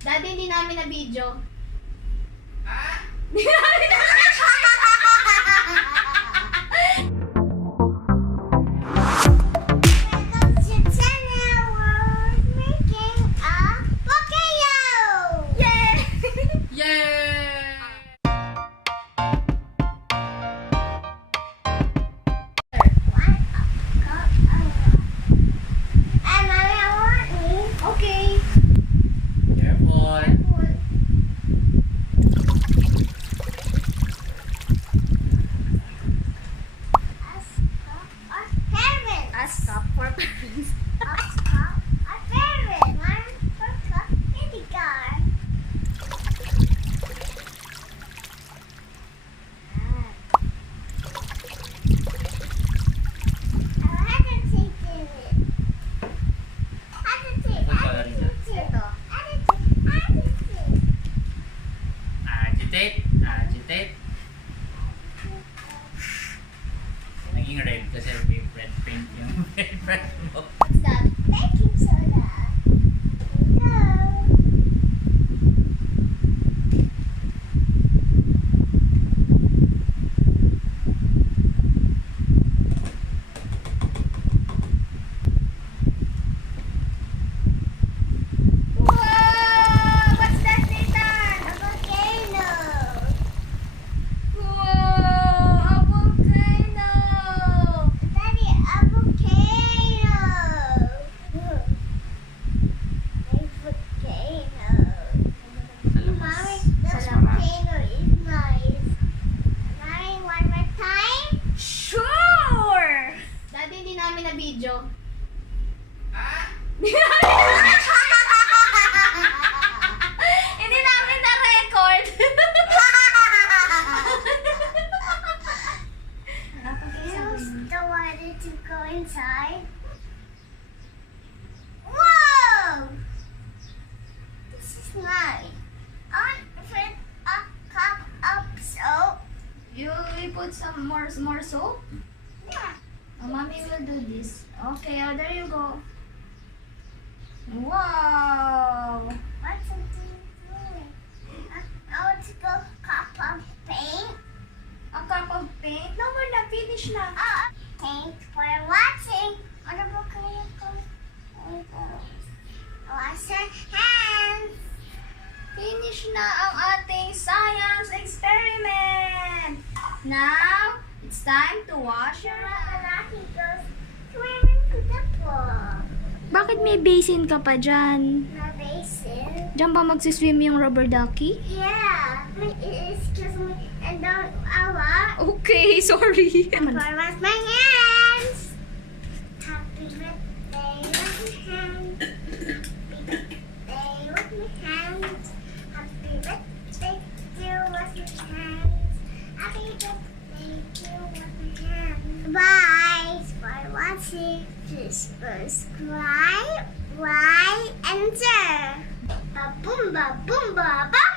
Daddy, hindi namin na video. Ah! Cup for parents. Agitate. Naging red kasi red paint yung red mo. What's that? Baking soda. Go. Wow! What's that, Nathan? A volcano. Wow! A volcano! Daddy, a volcano. A volcano. Mommy, the volcano is nice. Mommy, one more time? Sure! Daddy, hindi namin na video. Hindi namin na-record. Use the water to go inside. Whoa! This is nice. I want to put a cup of soap. You put some more soap? Yeah. Oh, mommy will do this. Okay, oh, there you go. Wow! What's it doing? I want to go cup of paint. A cup of paint? No, we're not finished na. Thanks for watching. Ano ba kayo ko? Wash your hands. Finish na ang ating science experiment. Now, it's time to wash your hands. He goes swimming to the pool. Bakit may basin ka pa dyan? My basin. Diyan ba magsiswim yung rubber ducky? Yeah. Excuse me. And don't awa. Okay, sorry. I'm gonna wash my hands. Happy birthday with my hands. Happy birthday with my hands. Happy birthday to wash my hands. Happy birthday to wash my hands. Bye for watching. Please subscribe, like, and share. Ba boom ba boom ba ba.